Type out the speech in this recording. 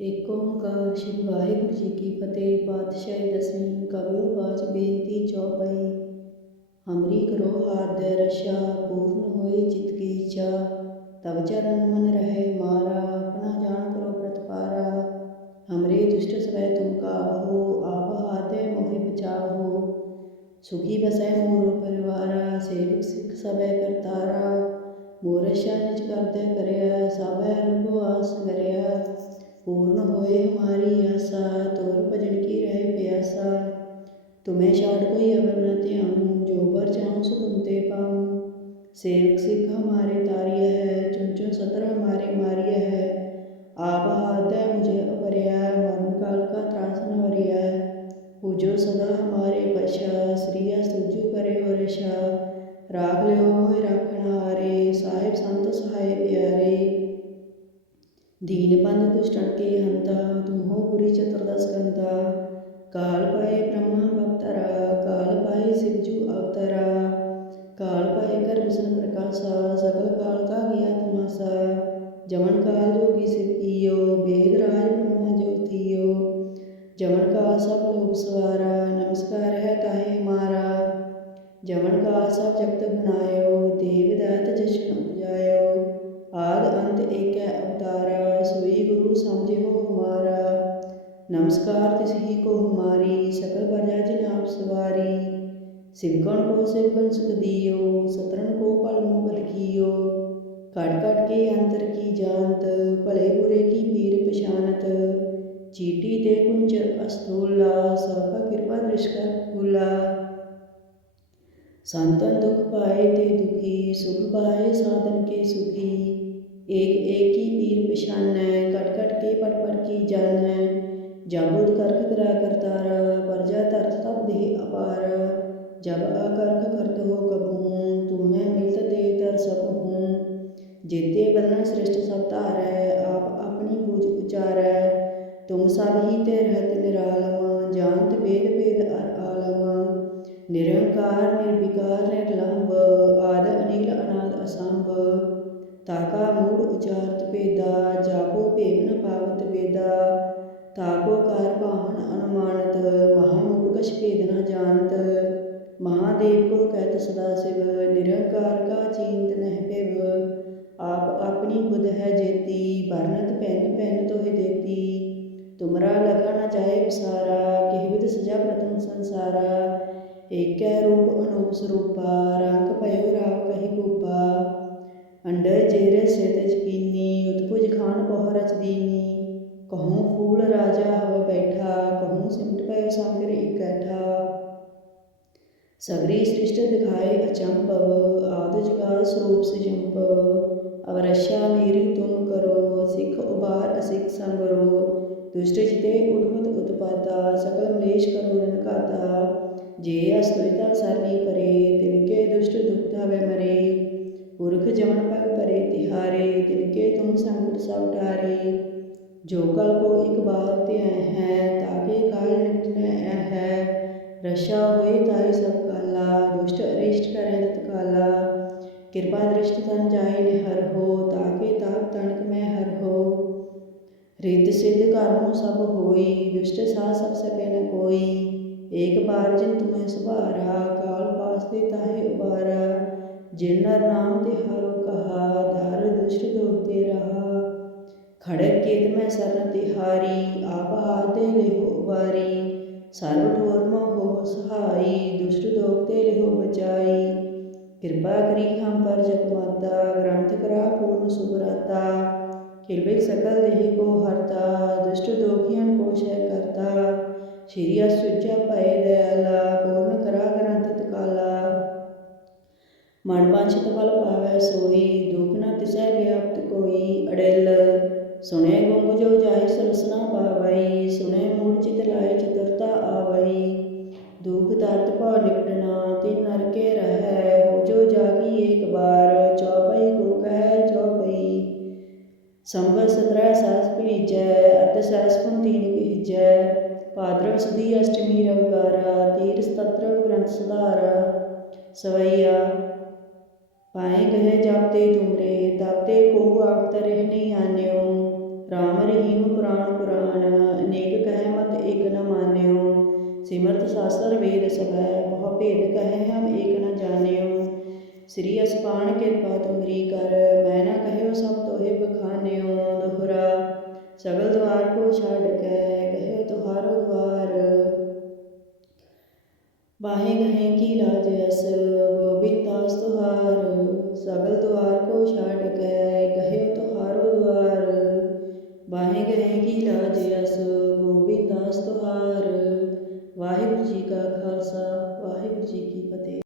ਏਕ ਓੰਕਾਰ ਸ਼੍ਰੀ ਵਾਹਿਗੁਰੂ ਜੀ ਕੀ ਫਤਿਹ। ਪਾਤਸ਼ਾਹੀ ਦਸਵੀਂ ਕਬਿਓ ਬਾਚ ਬੇਨਤੀ ਚੌਪਈ। ਹਮਰੀ ਕਰੋ ਹਾਰਦੈ ਰਛਾ ਪੂਰਨ ਹੋਏ ਚਿਤ ਕੀ ਇੱਛਾ। ਤਬ ਚਰਨ ਮਨ ਰਹੇ ਮਾਰਾ, ਆਪਣਾ ਜਾਣ ਕਰੋ ਪ੍ਰਤਪਾਰਾ ਹਮਰੇ ਦੁਸ਼ਟ ਸਵੈ ਤੁਮ ਕਾਵਹੋ ਆਪ ਹਾਤੇ ਮੋਹਿ ਬਚਾਵਹੋ ਸੁਖੀ ਬਸੈ ਮੋਰ ਪਰਿਵਾਰਾ, ਸੇਵਕ ਸਿੱਖ ਸਭੈ ਕਰਤਾਰਾ। ਮੋਰ ਨਿਜ ਕਰਤੇ ਕਰਿਆ ਸਭੈ ਰੰਗੋ ਕਰਿਆ पूर्ण होए हमारी आशा तोर भजन की रहे प्यासा तुम्हें छाड़ कोई अवर न त्याऊं जो बर चाहूं सो तुम ते पाऊं सेवक सिख हमारे तारिय है चुन चुन सतर हमारे मारिय है आप हाथ है मुझे अपरिया मरण काल का त्रास न वरिया पूजो सदा हमारे पशा श्रिया सुजू करे वरशा राख लियो मोह राखण ਦੀਨ ਬੰਦ ਦੁਸ਼ਟਨ ਕੇ ਹੰਤਾ ਤੁਮੋ ਪੁਰੀ ਚਤੁਰਦਸ ਗੰਤਾ ਕਾਲ ਪਾਏ ਬ੍ਰਹਮਾ ਅਵਤਰਾ ਕਾਲ ਪਾਏ ਸਿਵਜੂ ਅਵਤਰਾ ਕਾਲ ਪਾਏ ਕਰ ਵਿਸ਼ਨ ਪ੍ਰਕਾਸ਼ਾ ਸਗਲ ਕਾਲ ਕਾ ਗਿਆ ਤਮਾਸਾ ਜਮਨ ਕਾਲ ਜੋਗੀ ਸਿਵ ਕੀਓ ਵੇਦ ਰਾਜ ਬ੍ਰਹਮਾ ਜੋਤੀਓ ਜਮਨ ਨਮਸਕਾਰ ਤਿਸ ਹੀ ਕੋ ਹਮਾਰੀ ਸਕਲ ਪ੍ਰਜਾ ਜਿਨ ਆਪ ਸਵਾਰੀ ਸਿਵਗਣ ਕੋ ਸਿਵਗਣ ਸੁਖ ਦਿਓ ਸਤਰਨ ਕੋ ਪਲ ਮੁਖ ਲਖੀਓ ਕਟ ਕਟ ਕੇ ਅੰਤਰ ਕੀ ਜਾਣਤ ਭਲੇ ਬੁਰੇ ਕੀ ਪੀਰ ਪਛਾਨਤ ਚੀਟੀ ਤੇ ਕੁੰਚ ਅਸਤੂਲਾ ਸਭ ਕਿਰਪਾ ਦ੍ਰਿਸ਼ ਕਰ ਫੂਲਾ संतन दुख पाए ते दुखी सुख पाए साधन के सुखी अलग करते हो कब हूँ तुम्हें मिलत तेतर सब हूँ जेते बदना श्रेष्ठ सब तार है आप अपनी पूज उचार है तुम सब ही ते रहत निरालमा जानत भेद भेद अर आलमा निरंकार निर्विकार निर्लंब आद अनिल अनाद असंभ ताका मूड उचारत भेदा जाको भेवन पावत वेदा ताको कार भान अनुमानत महामूर्खश भेद न जानत ਨ ਜਾਣਤ ਮਹਾਦੇਵ ਕੋ ਕਹਿਤ ਸਦਾ ਸਿਵ, ਨਿਰੰਕਾਰ ਕਾ ਚੀਂਤ ਨਹਿ ਪਿਵ ਆਪ ਆਪਣੀ ਬੁਧ ਹੈ ਜੇਤੀ ਵਰਨਤ ਪੈਨ ਪੈਨ ਤੋਹਿ ਦੇਤੀ। ਤੁਮਰਾ ਲਗਾ ਨ ਜਾਏ ਵਿਸਾਰਾ, ਕਿਹ ਵਿਦ ਸਜਾ ਪ੍ਰਤਮ ਸੰਸਾਰਾ। ਏਕੈ ਰੂਪ ਅਨੂਪ ਸਰੂਪਾ, ਰੰਗ ਭਇਓ ਰਾਵ ਕਹੀ ਗੋਪਾ ਅੰਡਰ ਜੇਰੇ ਸੇਤ ਜਕੀਨੀ, ਉਤਪੁਜ ਖਾਨ ਬਹੁ ਰਚ ਦੀਨੀ। ਕਹੂੰ ਫੂਲ ਰਾਜਾ ਹਵ ਬੈਠਾ, ਕਹੂੰ ਸਿਮਟ ਪਇ ਸੰਗਰ ਇਕੱਠਾ ਸਗਰੀ ਸ੍ਰਿਸ਼ਟ ਦਿਖਾਏ ਅਚੰਭਵ ਆਦ ਜਗਾਲ ਸਰੂਪ ਸਿਜੰਪ ਅਵਰਸ਼ਾ ਮੇਰੀ ਤੁਮ ਕਰੋ ਸਿੱਖ ਉਬਾਰ ਅਸਿੱਖ ਸੰਗਰੋ ਦੁਸ਼ਟ ਜਿਤੇ ਉਠਵਤ ਉਤਪਾਤਾ ਸਕਲ ਮਲੇਸ਼ ਕਰੋ ਰਨਕਾਤਾ ਜੇ ਅਸਤੁਇਤਾ ਸਰਨੀ ਪਰੇ ਤਿਨਕੇ ਦੁਸ਼ਟ ਦੁਖ ਧਾਵੇ ਮਰੇ ਪੁਰਖ ਜਮਨ ਪਗ ਪਰੇ ਤਿਹਾਰੇ ਤਿਨਕੇ ਤੁਮ ਸੰਕਟ ਸਭ ਟਾਰੇ ਜੋ ਕਲ ਕੋ ਇਕ ਬਾਰ ਤੇ ਹੈ ਤਾਕੇ ਕਾਲ ਨਿਕਟਨੇ ਹੈ ਰਸ਼ਾ ਕਿਰਪਾ ਦ੍ਰਿਸ਼ਟ ਤਨ ਜਾਏ ਨਿਹਰ ਹੋ, ਤਾਕੇ ਤਾਪ ਤਣਕ ਮੈਂ ਹਰ ਹੋ। ਰਿਤ ਸਿਧ ਕਰਮੋ ਸਭ ਹੋਈ, ਦੁਸ਼ਟ ਸਾ ਸਭ ਸਕੇ ਨ ਕੋਈ। ਏਕ ਬਾਰ ਜਿਨ ਤੁਮੇ ਸੁਭਾਰਾ, ਕਾਲ ਪਾਸ ਤੇ ਤਾਹੇ ਉਬਾਰਾ। ਜਿਨ ਨਰ ਨਾਮ ਤੇ ਹਾਰੋ ਕਹਾ, ਧਰ ਦੁਸ਼ਟ ਦੋਖ ਤੇ ਰਹਾ। ਖੜਕ ਕੇਤ ਮੈਂ ਸਰਨ ਤਿਹਾਰੀ ਆਪ ਹਾਤੇ ਲਿਹੋ ਉਬਾਰੀ ਸਰਬ ਠੋਰ ਮੋ ਹੋ ਸਹਾਈ, ਦੁਸ਼ਟ ਦੋਖ ਤੇ ਲਿਹੋ ਬਚਾਈ। ਕਿਰਪਾ ਕਰੀ ਹਮ ਪਰ ਜਗ ਮਾਤਾ, ਗ੍ਰੰਥ ਕਰਾ ਪੂਰਨ ਸੁਭਰਾਤਾ। ਕਿਰਬਿਕ ਸਕਲ ਦੇਹ ਕੋ ਹਰਤਾ, ਦੁਸ਼ਟ ਦੋਖੀਆਂ ਕੋ ਸ਼ੈ ਕਰਤਾ। ਸ਼੍ਰੀ ਅਸੁਜਾ ਭਏ ਦਇਆਲਾ, ਪੂਰਨ ਕਰਾ ਗ੍ਰੰਥ ਤਕਾਲਾ। ਮਨ ਵਾਂਛਿਤ ਫਲ ਪਾਵੈ ਸੋਈ, ਦੁਖ ਨ ਤਿਸੈ ਵਿਆਪਤ ਕੋਈ। ਅੜਿਲ, ਸੁਣੇ ਗੁੰਗ ਜੋ ਜਾਏ ਸੁਲਸਨਾ ਪਾਵਈ, ਸੁਣੇ ਮੂੜ ਚਿਤ ਲਾਏ ਚਤੁਰਤਾ ਆਵਈ। ਦੁਖ ਦਰਦ ਭਉ ਨਿਕਟਣਾ ਤਿਨ ਨਰਕੇ एक बार चौपाई को कह चौपाई संवत सत्रह सास पीज अर्थसास तीन पीज भाद्रव सुदी अष्टमी रविवारा तीर्थ तत्र ग्रंथ सुधारा सवैया पाए कहे जापते तुमरे तापते को आगत रहने आन्यो राम रहीम पुराण पुराण अनेक कह मत एक न मान्यो सिमरत शास्त्र वेद सब है बहु भेद कहे हम एक न जाने ਸ੍ਰੀ ਅਸਪਾਨ ਕਿਰਪਾ ਤੁਮਰੀ ਕਰ, ਮੈਂ ਨਾ ਕਹਿਓ ਸਭ ਤੋਹੇ ਬਖਾਨਿਓ ਦੋਹਰਾ। ਸਗਲ ਦਵਾਰ ਕੋ ਛੱਡ ਕੇ ਕਹਿਓ ਤੁਹਾਰੋ ਦਵਾਰ। ਬਾਹੇ ਗਹੇ ਕੀ ਲਾਜ ਅਸ, ਗੋਬਿੰਦ ਦਾਸ ਤੁਹਾਰ। ਸਗਲ ਦਵਾਰ ਕੋ ਛੱਡ ਕੇ ਕਹਿਓ ਤੁਹਾਰੋ ਦਵਾਰ। ਬਾਹੇ ਗਹੇ ਕੀ ਲਾਜ ਅਸ, ਗੋਬਿੰਦ ਦਾਸ ਤੁਹਾਰ। ਵਾਹਿਗੁਰੂ ਜੀ ਕਾ ਖਾਲਸਾ, ਵਾਹਿਗੁਰੂ ਜੀ ਕੀ ਫਤਿਹ।